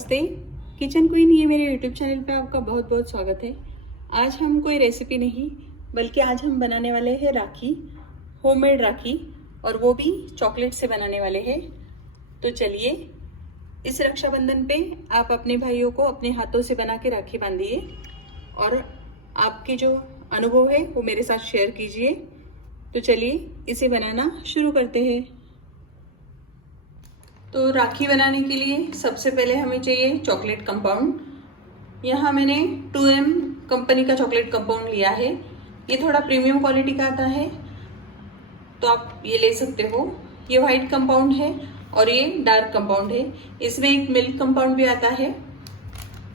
नमस्ते। Kitchen queen ये मेरे यूट्यूब चैनल पे आपका बहुत बहुत स्वागत है। आज हम कोई रेसिपी नहीं बल्कि आज हम बनाने वाले हैं राखी, होममेड राखी, और वो भी चॉकलेट से बनाने वाले हैं। तो चलिए, इस रक्षाबंधन पे आप अपने भाइयों को अपने हाथों से बना के राखी बांधिए और आपके जो अनुभव है वो मेरे साथ शेयर कीजिए। तो चलिए इसे बनाना शुरू करते हैं। तो राखी बनाने के लिए सबसे पहले हमें चाहिए चॉकलेट कंपाउंड। यहाँ मैंने 2M कंपनी का चॉकलेट कंपाउंड लिया है। ये थोड़ा प्रीमियम क्वालिटी का आता है, तो आप ये ले सकते हो। ये वाइट कंपाउंड है और ये डार्क कंपाउंड है। इसमें एक मिल्क कंपाउंड भी आता है,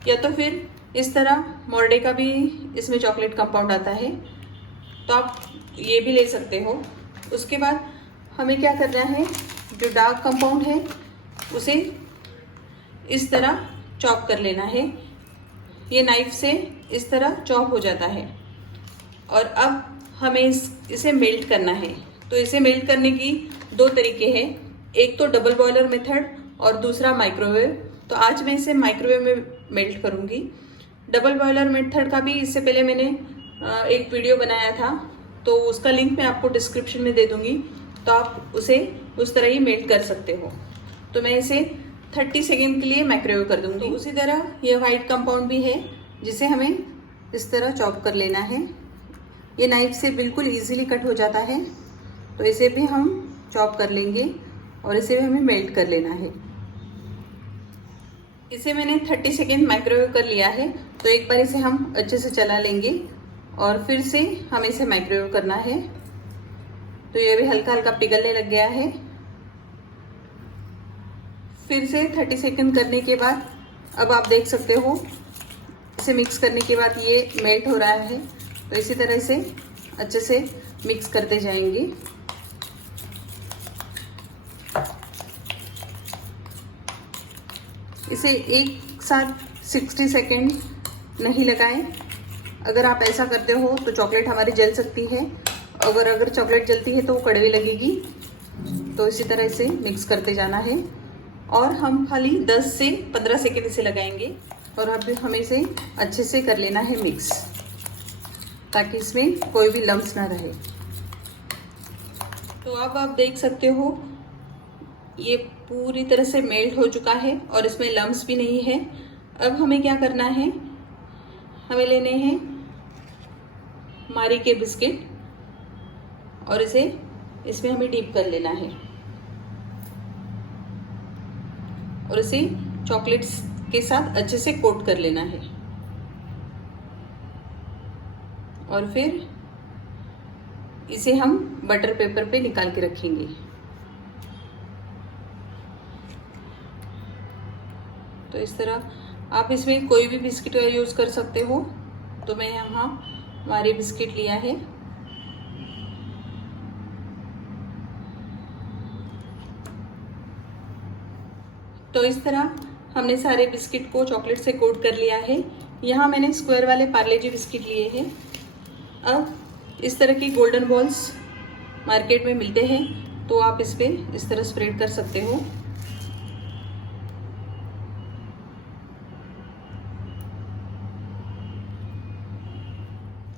या तो फिर इस तरह मोर्डे का भी इसमें चॉकलेट कंपाउंड आता है, तो आप ये भी ले सकते हो। उसके बाद हमें क्या करना है, जो डार्क कंपाउंड है उसे इस तरह चॉप कर लेना है। ये नाइफ से इस तरह चॉप हो जाता है। और अब हमें इसे मेल्ट करना है। तो इसे मेल्ट करने की दो तरीके हैं, एक तो डबल बॉयलर मेथड और दूसरा माइक्रोवेव। तो आज मैं इसे माइक्रोवेव में मेल्ट करूँगी। डबल बॉयलर मेथड का भी इससे पहले मैंने एक वीडियो बनाया था, तो उसका लिंक मैं आपको डिस्क्रिप्शन में दे दूँगी, तो आप उसे उस तरह ही मेल्ट कर सकते हो। तो मैं इसे 30 सेकेंड के लिए माइक्रोवेव कर दूँगी। तो उसी तरह ये वाइट कंपाउंड भी है, जिसे हमें इस तरह चॉप कर लेना है। ये नाइफ से बिल्कुल इजीली कट हो जाता है, तो इसे भी हम चॉप कर लेंगे और इसे भी हमें मेल्ट कर लेना है। इसे मैंने 30 सेकेंड माइक्रोवेव कर लिया है, तो एक बार इसे हम अच्छे से चला लेंगे और फिर से हमें इसे माइक्रोवेव करना है। तो ये भी हल्का हल्का पिघलने लग गया है। फिर से 30 सेकंड करने के बाद अब आप देख सकते हो, इसे मिक्स करने के बाद ये मेल्ट हो रहा है। तो इसी तरह से अच्छे से मिक्स करते जाएंगे। इसे एक साथ 60 सेकंड नहीं लगाएं। अगर आप ऐसा करते हो तो चॉकलेट हमारी जल सकती है। अगर चॉकलेट जलती है तो वो कड़वी लगेगी। तो इसी तरह से मिक्स करते जाना है और हम खाली 10 से 15 सेकेंड इसे लगाएंगे। और अब हमें इसे अच्छे से कर लेना है मिक्स, ताकि इसमें कोई भी लम्स ना रहे। तो अब आप देख सकते हो ये पूरी तरह से मेल्ट हो चुका है और इसमें लम्स भी नहीं है। अब हमें क्या करना है, हमें लेने हैं मारी के बिस्किट और इसे इसमें हमें डीप कर लेना है और इसे चॉकलेट्स के साथ अच्छे से कोट कर लेना है। और फिर इसे हम बटर पेपर पे निकाल के रखेंगे। तो इस तरह आप इसमें कोई भी बिस्किट का यूज़ कर सकते हो। तो मैं यहाँ मारी बिस्किट लिया है। तो इस तरह हमने सारे बिस्किट को चॉकलेट से कोट कर लिया है। यहाँ मैंने स्क्वायर वाले पार्ले जी बिस्किट लिए हैं। अब इस तरह की गोल्डन बॉल्स मार्केट में मिलते हैं, तो आप इस पर इस तरह स्प्रेड कर सकते हो।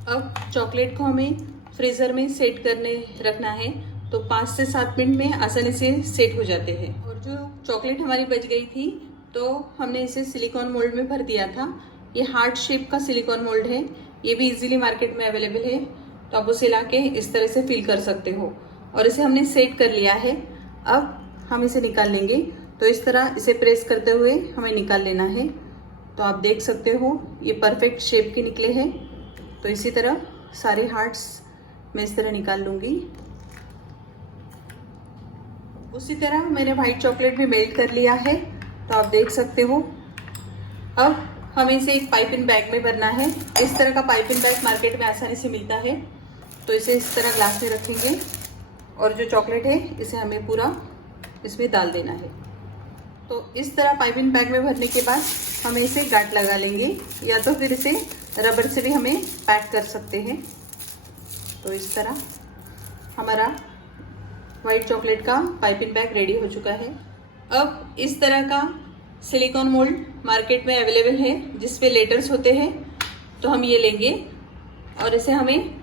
अब चॉकलेट को हमें फ्रीज़र में सेट करने रखना है, तो 5 से 7 मिनट में आसानी से सेट हो जाते हैं। और जो चॉकलेट हमारी बच गई थी, तो हमने इसे सिलिकॉन मोल्ड में भर दिया था। ये हार्ट शेप का सिलिकॉन मोल्ड है, ये भी इजीली मार्केट में अवेलेबल है, तो आप उसे लाके इस तरह से फिल कर सकते हो। और इसे हमने सेट कर लिया है। अब हम इसे निकाल लेंगे। तो इस तरह इसे प्रेस करते हुए हमें निकाल लेना है। तो आप देख सकते हो ये परफेक्ट शेप के निकले हैं। तो इसी तरह सारे हार्ट्स मैं इस तरह निकाल लूँगी। उसी तरह मैंने वाइट चॉकलेट भी मेल्ट कर लिया है, तो आप देख सकते हो। अब हमें इसे एक पाइपिंग बैग में भरना है। इस तरह का पाइपिंग बैग मार्केट में आसानी से मिलता है। तो इसे इस तरह ग्लास में रखेंगे और जो चॉकलेट है इसे हमें पूरा इसमें डाल देना है। तो इस तरह पाइपिंग बैग में भरने के बाद हमें इसे गांठ लगा लेंगे, या तो फिर इसे रबर से भी हमें पैक कर सकते हैं। तो इस तरह हमारा वाइट चॉकलेट का पाइपिंग बैग रेडी हो चुका है। अब इस तरह का सिलिकॉन मोल्ड मार्केट में अवेलेबल है जिस पे लेटर्स होते हैं, तो हम ये लेंगे और इसे हमें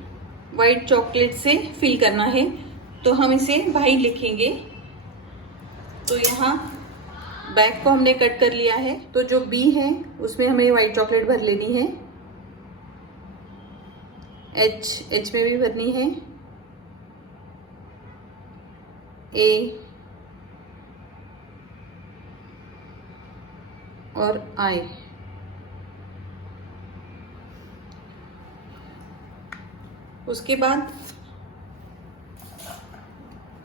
वाइट चॉकलेट से फिल करना है। तो हम इसे वाइट लिखेंगे। तो यहाँ बैक को हमने कट कर लिया है, तो जो बी है उसमें हमें वाइट चॉकलेट भर लेनी है। एच में भी भरनी है। ए और आई। उसके बाद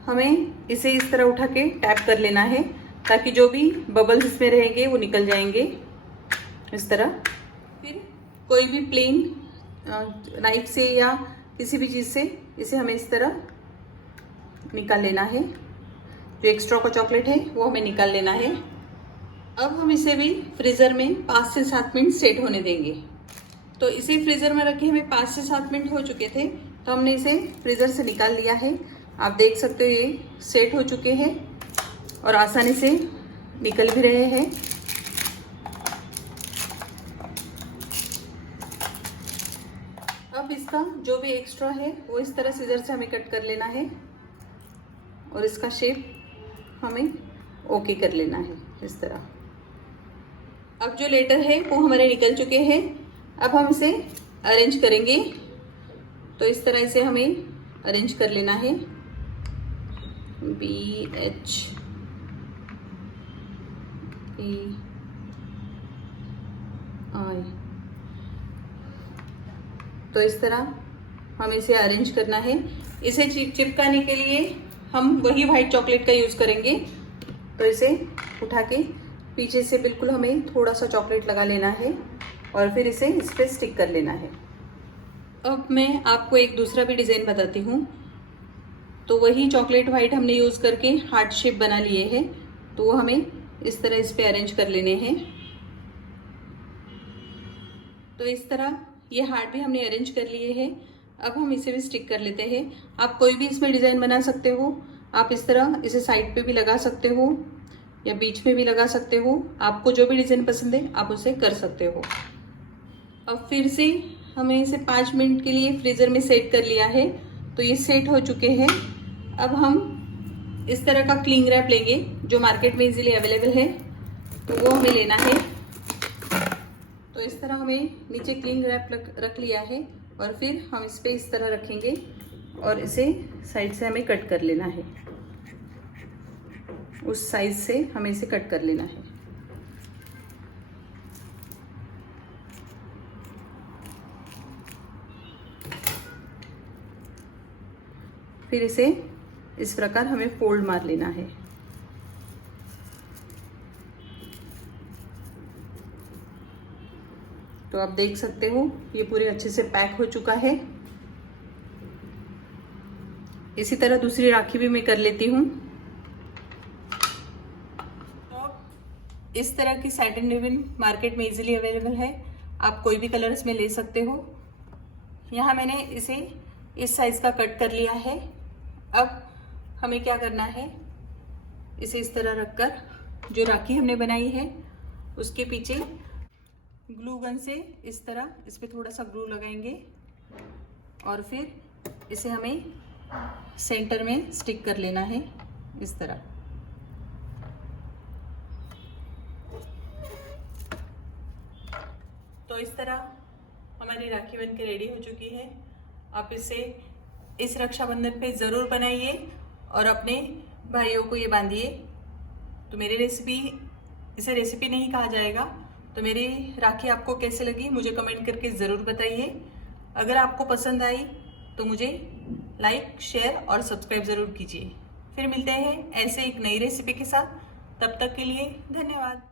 हमें इसे इस तरह उठा के टैप कर लेना है ताकि जो भी बबल्स इसमें रहेंगे वो निकल जाएंगे इस तरह। फिर कोई भी प्लेन नाइफ से या किसी भी चीज़ से इसे हमें इस तरह निकाल लेना है। जो एक्स्ट्रा का चॉकलेट है वो हमें निकाल लेना है। अब हम इसे भी फ्रीज़र में 5 से 7 मिनट सेट होने देंगे। तो इसे फ्रीज़र में रखे हमें 5 से 7 मिनट हो चुके थे, तो हमने इसे फ्रीज़र से निकाल लिया है। आप देख सकते हो ये सेट हो चुके हैं और आसानी से निकल भी रहे हैं। अब इसका जो भी एक्स्ट्रा है वो इस तरह सीजर से हमें कट कर लेना है और इसका शेप हमें ओके कर लेना है इस तरह। अब जो लेटर है वो हमारे निकल चुके हैं। अब हम इसे अरेंज करेंगे। तो इस तरह इसे हमें अरेंज कर लेना है। BH EI। तो इस तरह हम इसे अरेंज करना है। इसे चिपकाने के लिए हम वही वाइट चॉकलेट का यूज़ करेंगे। तो इसे उठा के पीछे से बिल्कुल हमें थोड़ा सा चॉकलेट लगा लेना है और फिर इसे इस पर स्टिक कर लेना है। अब मैं आपको एक दूसरा भी डिज़ाइन बताती हूँ। तो वही चॉकलेट वाइट हमने यूज़ करके हार्ट शेप बना लिए हैं, तो वो हमें इस तरह इस पे अरेंज कर लेने हैं। तो इस तरह ये हार्ट भी हमने अरेंज कर लिए हैं। अब हम इसे भी स्टिक कर लेते हैं। आप कोई भी इसमें डिज़ाइन बना सकते हो। आप इस तरह इसे साइड पे भी लगा सकते हो या बीच में भी लगा सकते हो। आपको जो भी डिज़ाइन पसंद है आप उसे कर सकते हो। अब फिर से हमें इसे 5 मिनट के लिए फ्रीज़र में सेट कर लिया है। तो ये सेट हो चुके हैं। अब हम इस तरह का क्लिंग रैप लेंगे जो मार्केट में इजीली अवेलेबल है, तो वो हमें लेना है। तो इस तरह हमें नीचे क्लिंग रैप रख लिया है और फिर हम इस पे इस तरह रखेंगे और इसे साइड से हमें कट कर लेना है। उस साइज से हमें इसे कट कर लेना है। फिर इसे इस प्रकार हमें फोल्ड मार लेना है। तो आप देख सकते हो ये पूरे अच्छे से पैक हो चुका है। इसी तरह दूसरी राखी भी मैं कर लेती हूँ। इस तरह की सैटिन रिबन मार्केट में इजीली अवेलेबल है। आप कोई भी कलर इसमें ले सकते हो। यहाँ मैंने इसे इस साइज का कट कर लिया है। अब हमें क्या करना है, इसे इस तरह रखकर जो राखी हमने बनाई है उसके पीछे ग्लू गन से इस तरह इस पे थोड़ा सा ग्लू लगाएंगे और फिर इसे हमें सेंटर में स्टिक कर लेना है इस तरह। तो इस तरह हमारी राखी बन के रेडी हो चुकी है। आप इसे इस रक्षाबंधन पे ज़रूर बनाइए और अपने भाइयों को ये बांधिए। तो मेरी इसे रेसिपी नहीं कहा जाएगा। तो मेरी राखी आपको कैसे लगी मुझे कमेंट करके ज़रूर बताइए। अगर आपको पसंद आई तो मुझे लाइक, शेयर और सब्सक्राइब ज़रूर कीजिए। फिर मिलते हैं ऐसे एक नई रेसिपी के साथ। तब तक के लिए धन्यवाद।